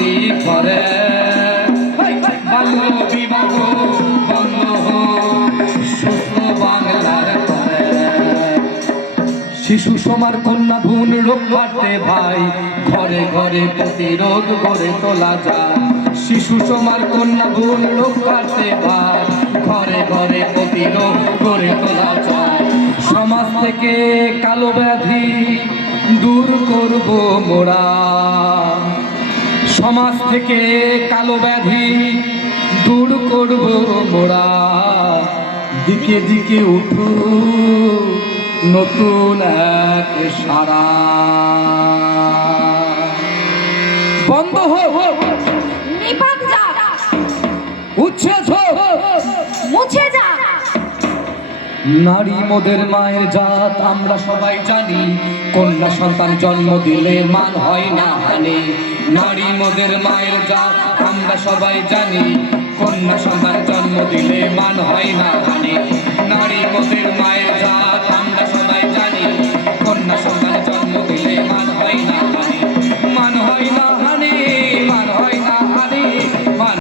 উন্নতি করে বাল্য বিবাহ সুস্থ বাংলার করে শিশু সমার কন্যা ভুন রক্ষার্থে ভাই ঘরে ঘরে প্রতিরোধ গড়ে তোলা যায়। শিশু সমার কন্যা ভুন রক্ষার্থে ভাই ঘরে ঘরে প্রতিরোধ গড়ে তোলা যায়। সমাজ থেকে কালো ব্যাধি দূর করব মোরা। সমাজ থেকে কালো ব্যাধি দূর করব মোরা। দিকে দিকে উঠু নতুন এক সারা। বন্ধ হোক। নিপাত যা উচ্ছেদ হোক। মুছে যা নারী মোদের মায়ের জাত আমরা সবাই জানি। কন্যা সন্তান জন্ম দিলে মান হয় না হানি। নারী মোদের মায়ের জাত আমরা সবাই জানি কন্যা সন্তান জন্ম দিলে মান হয় না।